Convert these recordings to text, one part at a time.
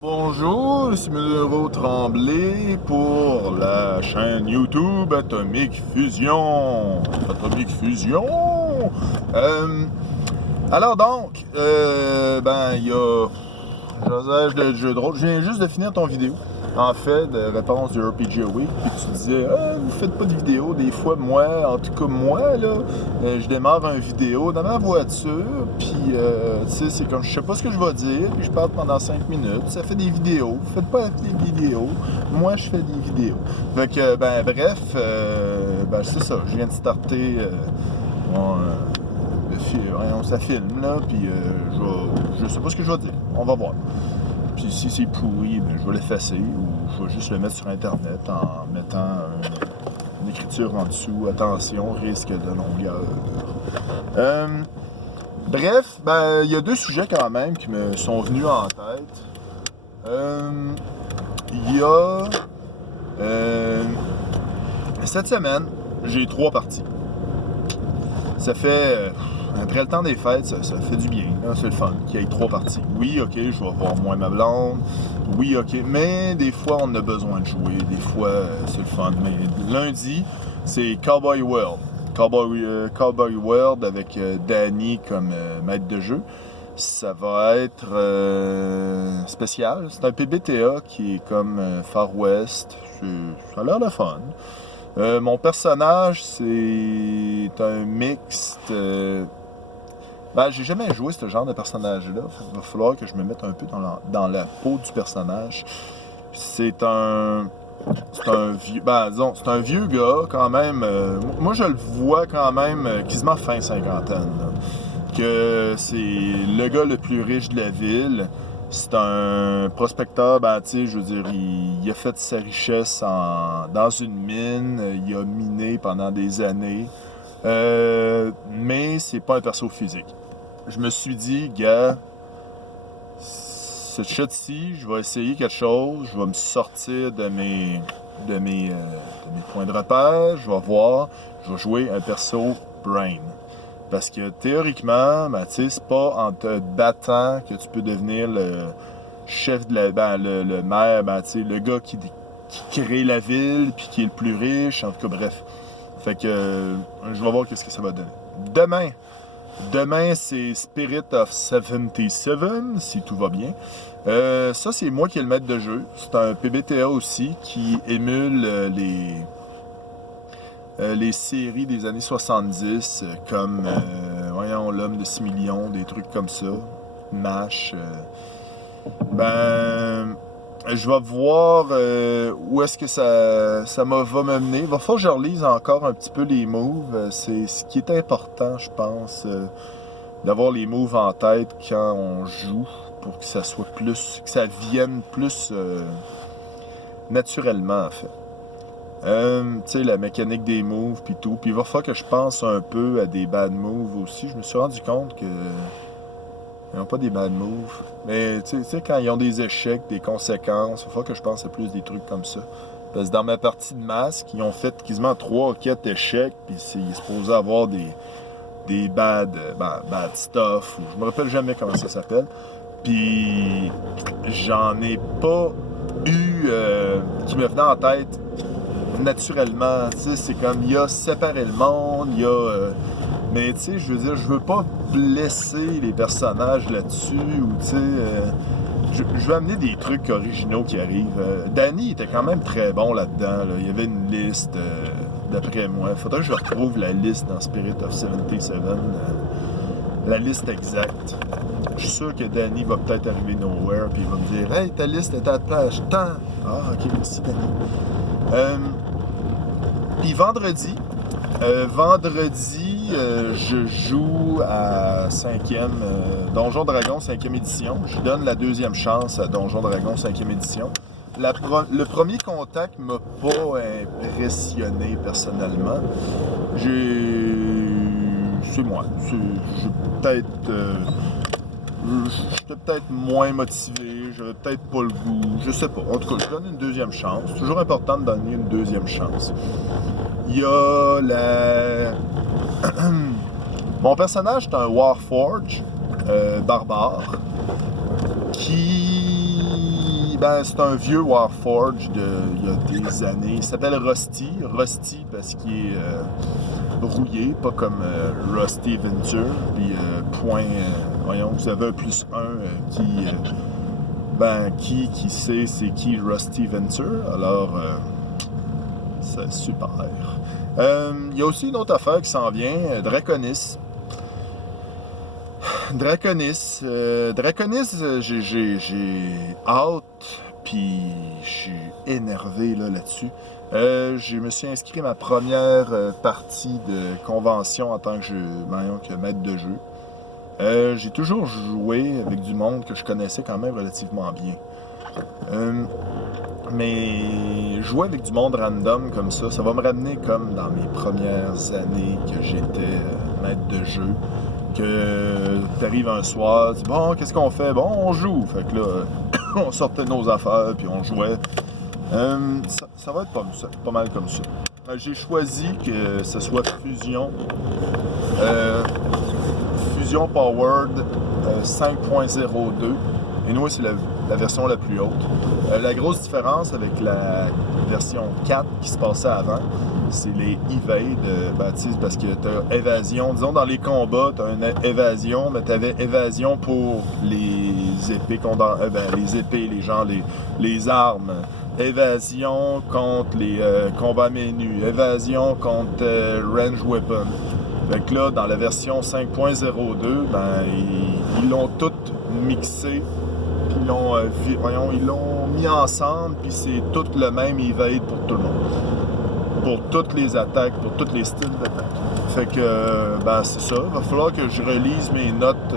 Bonjour, ici Munero Tremblay pour la chaîne YouTube Atomic Fusion. Atomic Fusion! Alors donc, il y a Joseph de jeu de rôle. Je viens juste de finir ton vidéo, en fait, de réponse du RPG Week. Puis tu disais, vous faites pas de vidéo. Des fois, moi, en tout cas, moi, là, je démarre une vidéo dans ma voiture. Puis, tu sais, c'est comme, je sais pas ce que je vais dire. Puis, je parle pendant 5 minutes. Ça fait des vidéos. Vous faites pas des vidéos. Moi, je fais des vidéos. Fait que, bref, c'est ça. Je viens de starter ça filme, là. Puis, je sais pas ce que je vais dire. On va voir. Puis si c'est pourri, je vais l'effacer ou je vais juste le mettre sur Internet en mettant une écriture en dessous. Attention, risque de longueur. Bref, il y a deux sujets quand même qui me sont venus en tête. Il y a... cette semaine, j'ai 3 parties. Ça fait... après le temps des fêtes, ça fait du bien. Hein, c'est le fun qu'il y ait 3 parties. Oui, ok, je vais voir moins ma blonde. Oui, ok. Mais des fois, on a besoin de jouer. Des fois, c'est le fun. Mais lundi, c'est Cowboy World. Cowboy World avec Danny comme maître de jeu. Ça va être spécial. C'est un PBTA qui est comme Far West. Ça a l'air de fun. Mon personnage, c'est un mixte. J'ai jamais joué ce genre de personnage-là. Il va falloir que je me mette un peu dans la peau du personnage. C'est un vieux. C'est un vieux gars quand même. Moi, je le vois quand même quasiment fin cinquantaine. Là. Que c'est le gars le plus riche de la ville. C'est un prospecteur, je veux dire, il a fait sa richesse dans une mine, il a miné pendant des années, mais c'est pas un perso physique. Je me suis dit, gars, ce shot-ci, je vais essayer quelque chose, je vais me sortir de mes points de repère, je vais voir, je vais jouer un perso brain. Parce que théoriquement, c'est pas en te battant que tu peux devenir le chef de le maire, le gars qui crée la ville, puis qui est le plus riche, en tout cas, bref. Fait que je vais voir qu'est-ce que ça va donner. Demain, c'est Spirit of 77, si tout va bien. Ça, c'est moi qui est le maître de jeu. C'est un PBTA aussi qui émule les séries des années 70, comme, L'Homme de 6 millions, des trucs comme ça, MASH. Je vais voir où est-ce que ça va me mener. Il va falloir que je relise encore un petit peu les moves. C'est ce qui est important, je pense, d'avoir les moves en tête quand on joue pour que ça soit plus, que ça vienne plus naturellement, en fait. La mécanique des moves puis tout. Puis il va falloir que je pense un peu à des bad moves aussi. Je me suis rendu compte que ils n'ont pas des bad moves. Mais tu sais, quand ils ont des échecs, des conséquences, il va falloir que je pense à plus des trucs comme ça. Parce que dans ma partie de masque, ils ont fait quasiment 3 ou 4 échecs, puis il est supposé avoir des bad stuff, ou je me rappelle jamais comment ça s'appelle. Puis j'en ai pas eu qui me venait en tête naturellement. Tu sais, c'est comme, il y a séparé le monde, il y a... mais tu sais, je veux dire, je veux pas blesser les personnages là-dessus, ou tu sais... je veux amener des trucs originaux qui arrivent. Danny était quand même très bon là-dedans. Là. Il y avait une liste, d'après moi. Faudrait que je retrouve la liste dans Spirit of 77. La liste exacte. Je suis sûr que Danny va peut-être arriver nowhere, puis il va me dire « Hey, ta liste est à la plage, tant! » Ah, ok, merci Danny. Puis vendredi, je joue à 5e Donjon Dragon 5e édition. Je donne la 2e chance à Donjon Dragon 5e édition. Le premier contact m'a pas impressionné personnellement. C'est moi. J'étais peut-être moins motivé, j'avais peut-être pas le goût, je sais pas. En tout cas, je donne une 2e chance. C'est toujours important de donner une 2e chance. Il y a mon personnage est un Warforge barbare qui ben, c'est un vieux Warforged il y a des années. Il s'appelle Rusty. Rusty parce qu'il est rouillé, pas comme Rusty Venture. Puis voyons, vous avez un +1 qui sait c'est qui Rusty Venture. Alors, c'est super. Il y a aussi une autre affaire qui s'en vient, Draconis. Draconis, j'ai hâte, puis je suis énervé là-dessus. Je me suis inscrit à ma première partie de convention en tant que maître de jeu. J'ai toujours joué avec du monde que je connaissais quand même relativement bien. Mais jouer avec du monde random comme ça va me ramener comme dans mes premières années que j'étais maître de jeu. Que t'arrives un soir, tu dis bon, qu'est-ce qu'on fait? Bon, on joue. Fait que là, on sortait nos affaires puis on jouait. Ça va être pas mal comme ça. J'ai choisi que ce soit Fusion Powered 5.02. Et nous, c'est la version la plus haute. La grosse différence avec la version 4 qui se passait avant, c'est les evade, parce que tu as évasion. Disons, dans les combats, tu as une évasion, mais tu avais évasion pour les épées, les armes. Évasion contre les combats menus. Évasion contre range weapon. Fait que là, dans la version 5.02, ils l'ont tout mixé. Puis ils l'ont mis ensemble, puis c'est tout le même evade pour tout le monde. Pour toutes les attaques, pour tous les styles d'attaque. Fait que, c'est ça. Il va falloir que je relise mes notes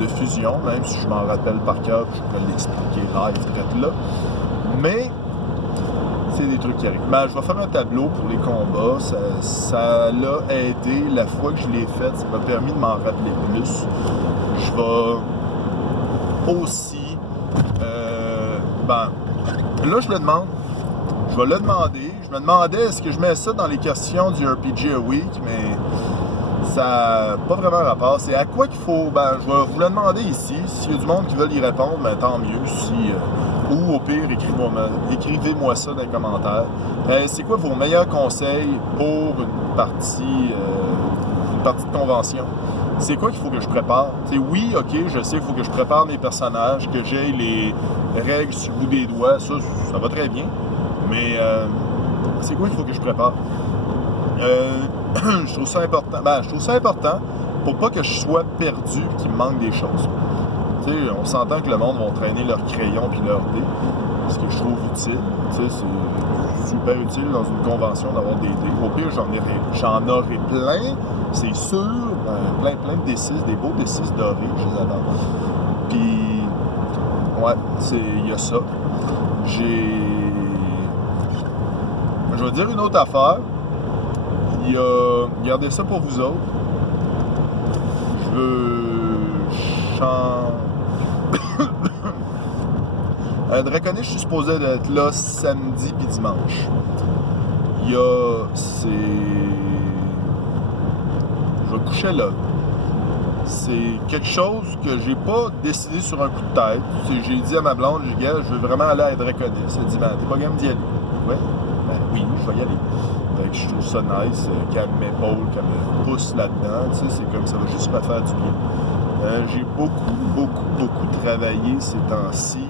de fusion, même si je m'en rappelle par cœur, je pourrais l'expliquer live, peut-être là. Mais, c'est des trucs qui arrivent. Je vais faire un tableau pour les combats. Ça l'a aidé. La fois que je l'ai fait, ça m'a permis de m'en rappeler plus. Je vais aussi... là, je le demande. Je vais le demander. Je me demandais, est-ce que je mets ça dans les questions du RPG a Week, mais ça n'a pas vraiment rapport. C'est à quoi qu'il faut... je vais vous le demander ici. S'il y a du monde qui veut y répondre, tant mieux. Ou au pire, écrivez-moi ça dans les commentaires. C'est quoi vos meilleurs conseils pour une partie de convention? C'est quoi qu'il faut que je prépare? Oui, ok, je sais, il faut que je prépare mes personnages, que j'aie les règles sur le bout des doigts, ça va très bien. Mais c'est quoi qu'il faut que je prépare? Je trouve ça important. Je trouve ça important pour pas que je sois perdu et qu'il me manque des choses. On s'entend que le monde va traîner leur crayon puis leur dés, ce que je trouve utile. C'est super utile dans une convention d'avoir des dés. Au pire, j'en aurai plein, c'est sûr. Plein de D6, des beaux D6 dorés, je les adore. Puis, ouais, il y a ça. Je vais dire une autre affaire. Regardez ça pour vous autres. Je veux Draconis, je suis supposé être là samedi puis dimanche. Je vais coucher là. C'est quelque chose que j'ai pas décidé sur un coup de tête. J'ai dit à ma blonde, je veux vraiment aller à Draconis. Elle dit, t'es pas game d'y aller? Ouais? Oui, je vais y aller. Fait que je trouve ça nice, qu'elle m'épaule, qu'elle me pousse là-dedans. C'est comme ça va juste me faire du bien. J'ai beaucoup travaillé ces temps-ci.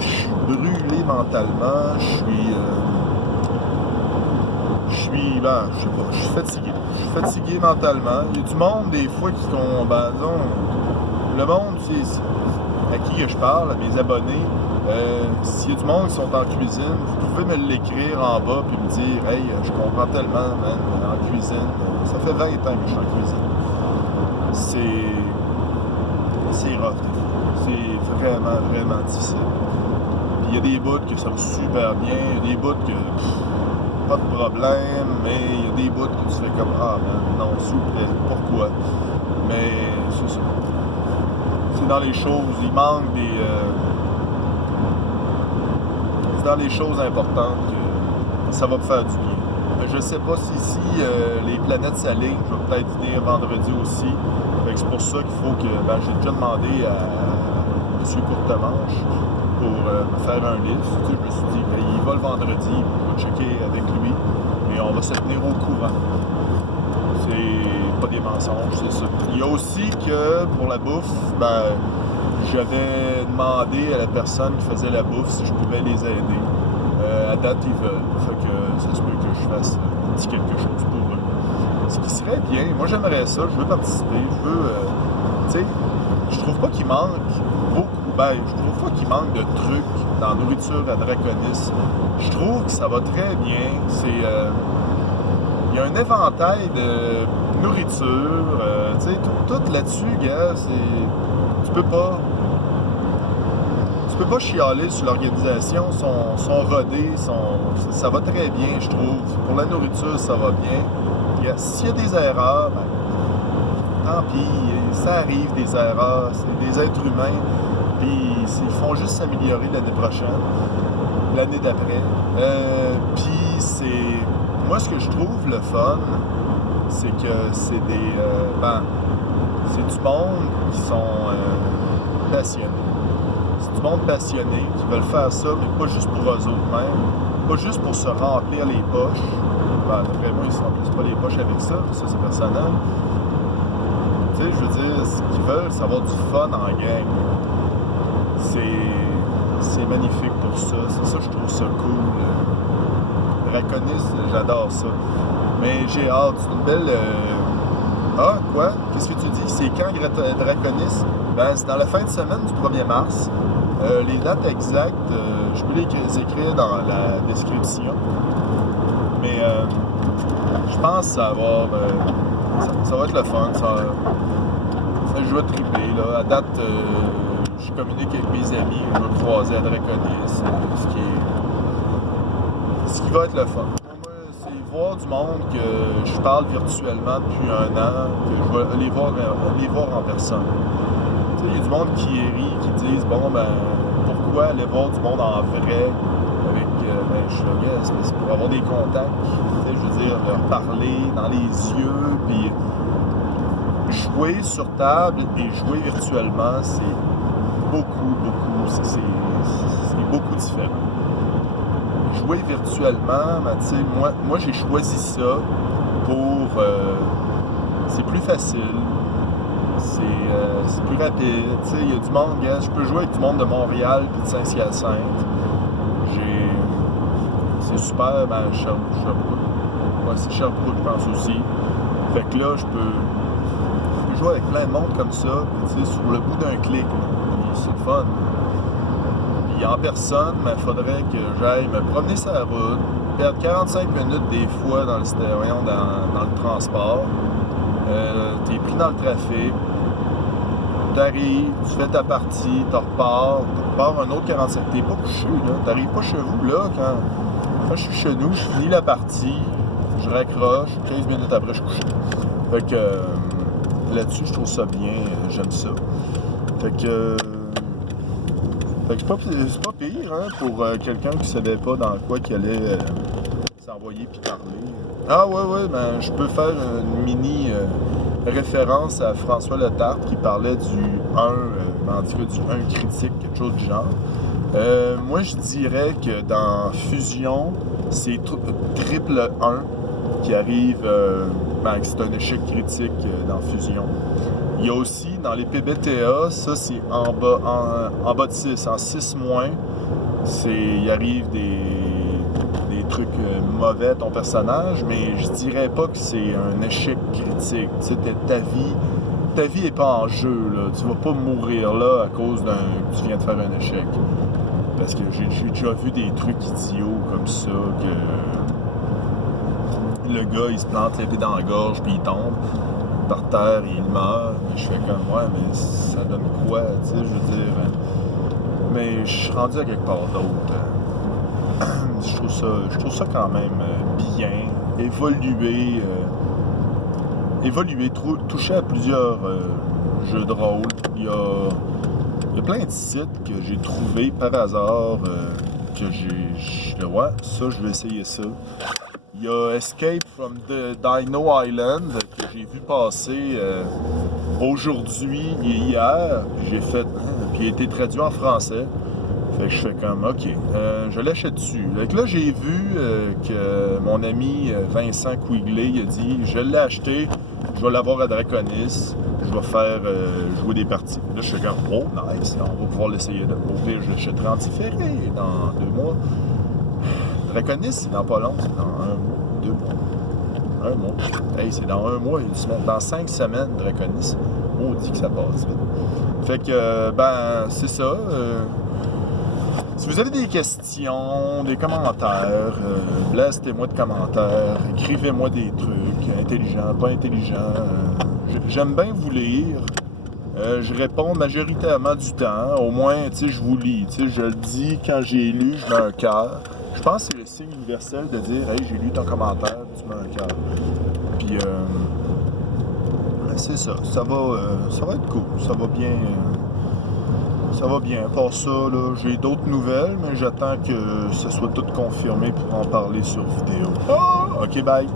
Je suis brûlé mentalement. Je suis fatigué. Je suis fatigué mentalement. Il y a du monde, des fois, le monde, c'est à qui que je parle, à mes abonnés. S'il y a du monde qui sont en cuisine, vous pouvez me l'écrire en bas puis me dire « Hey, je comprends tellement, man, en cuisine. Ça fait 20 ans que je suis en cuisine. » C'est rough. C'est vraiment difficile. Puis il y a des bouts que ça va super bien, il y a des bouts que pas de problème, mais il y a des bouts que tu fais comme « Ah, man, non, s'il vous plaît, pourquoi? » Mais c'est ça. C'est dans les choses, il manque c'est dans les choses importantes que ça va me faire du bien. Je sais pas si les planètes s'alignent, je vais peut-être venir vendredi aussi. Fait que c'est pour ça qu'il faut que... j'ai déjà demandé à M. Courtemanche pour me faire un lift. Tu sais, je me suis dit, ben, il va le vendredi, on va checker avec lui, mais on va se tenir au courant. C'est pas des mensonges, c'est ça. Il y a aussi que pour la bouffe, ben, j'avais demandé à la personne qui faisait la bouffe si je pouvais les aider. À date, ils veulent. Fait que ça se peut que je fasse un petit quelque chose pour eux. Ce qui serait bien, moi j'aimerais ça, je veux participer, je veux. Tu sais, je trouve pas qu'il manque beaucoup. Ben, je trouve pas qu'il manque de trucs dans la nourriture à Draconis. Je trouve que ça va très bien. C'est. Il y a un éventail de nourriture. Tu sais, tout là-dessus, gars, c'est. Tu peux pas. Tu peux pas chialer sur l'organisation, sont rodés, ça va très bien, je trouve. Pour la nourriture, ça va bien. S'il y a des erreurs, ben, tant pis, ça arrive des erreurs, c'est des êtres humains, puis ils font juste s'améliorer l'année prochaine, l'année d'après. Puis c'est... Moi, ce que je trouve le fun, c'est que c'est des... c'est du monde qui sont passionnés. C'est du monde passionné qui veulent faire ça, mais pas juste pour eux autres mêmes, pas juste pour se remplir les poches. Ben, d'après moi, ils ne se remplissent pas les poches avec ça, ça c'est personnel. Tu sais, je veux dire, ce qu'ils veulent, c'est avoir du fun en gang. C'est magnifique pour ça. C'est ça, je trouve ça cool. Draconis, j'adore ça. Mais j'ai hâte, c'est une belle... Ah, quoi? Qu'est-ce que tu dis? C'est quand Draconis? Ben, c'est dans la fin de semaine du 1er mars. Les dates exactes, je peux les écrire dans la description. Mais je pense que ça va être le fun. Je vais triper. Là. À date, je communique avec mes amis. Je vais croiser à Draconis. Ce qui va être le fun. Pour moi, c'est voir du monde que je parle virtuellement depuis 1 an, que je vais les voir en personne. Il y a du monde qui rit, qui disent bon ben pourquoi aller voir du monde en vrai avec je suis là, c'est pour avoir des contacts, je veux dire, leur parler dans les yeux, puis jouer sur table et jouer virtuellement, c'est c'est beaucoup différent. Jouer virtuellement, ben, moi j'ai choisi ça pour c'est plus facile. C'est plus rapide. Il y a du monde, gars, je peux jouer avec du monde de Montréal et de Saint-Hyacinthe. C'est super, ben Sherbrooke. Ouais, c'est Sherbrooke, je pense aussi. Fait que là, je peux jouer avec plein de monde comme ça, puis, sur le bout d'un clic. C'est le fun. Puis en personne, il faudrait que j'aille me promener sur la route, perdre 45 minutes des fois dans le transport. T'es pris dans le trafic, t'arrives, tu fais ta partie, tu repars un autre 45. T'es pas couché, là. T'arrives pas chez vous, là, quand je suis chez nous, je finis la partie, je raccroche, 15 minutes après, je suis couché. Fait que là-dessus, je trouve ça bien, j'aime ça. Fait que c'est pas pire, hein, pour quelqu'un qui savait pas dans quoi qu'il allait s'envoyer puis parler. Ah ouais, ben je peux faire une mini référence à François Letarte qui parlait du 1, en tout cas du 1 critique, quelque chose du genre. Moi, je dirais que dans Fusion, c'est triple 1 qui arrive, que c'est un échec critique dans Fusion. Il y a aussi, dans les PBTA, ça c'est en bas de 6, en 6-, il arrive des trucs mauvais à ton personnage, mais je dirais pas que c'est un échec critique. Tu sais, ta vie est pas en jeu, là. Tu vas pas mourir là à cause que tu viens de faire un échec. Parce que j'ai déjà vu des trucs idiots comme ça, que le gars, il se plante l'épée dans la gorge, puis il tombe par terre et il meurt. Je fais comme, ouais, mais ça donne quoi, tu sais, je veux dire. Mais je suis rendu à quelque part d'autre. Je trouve ça quand même bien, évoluer, toucher à plusieurs jeux de rôle. Il y a plein de sites que j'ai trouvés par hasard, ouais, ça, je vais essayer ça. Il y a Escape from the Dino Island que j'ai vu passer aujourd'hui et hier, puis il a été traduit en français. Fait que je fais comme, OK, je l'achète dessus. Fait que là, j'ai vu que mon ami Vincent Quigley, il a dit, je l'ai acheté, je vais l'avoir à Draconis, je vais faire jouer des parties. Là, je fais comme, oh, nice, on va pouvoir l'essayer là. Au pire, je l'achèterai en différé dans 2 mois. Draconis, c'est dans pas long, c'est dans 1 mois, 2 mois. 1 mois. Hey, c'est dans 1 mois, 1 semaine. Dans 5 semaines, Draconis. Maudit que ça passe vite. Fait que, ben, c'est ça. Si vous avez des questions, des commentaires, blastez-moi de commentaires, écrivez-moi des trucs, intelligents, pas intelligents. J'aime bien vous lire. Je réponds majoritairement du temps. Au moins, tu sais, je vous lis. Tu sais, je le dis quand j'ai lu, je mets un cœur. Je pense que c'est le signe universel de dire « Hey, j'ai lu ton commentaire, tu mets un cœur. » Puis, c'est ça. Ça va être cool. Ça va bien. Ça va bien. Pour ça, là, j'ai d'autres nouvelles, mais j'attends que ce soit tout confirmé pour en parler sur vidéo. Ah! OK, bye!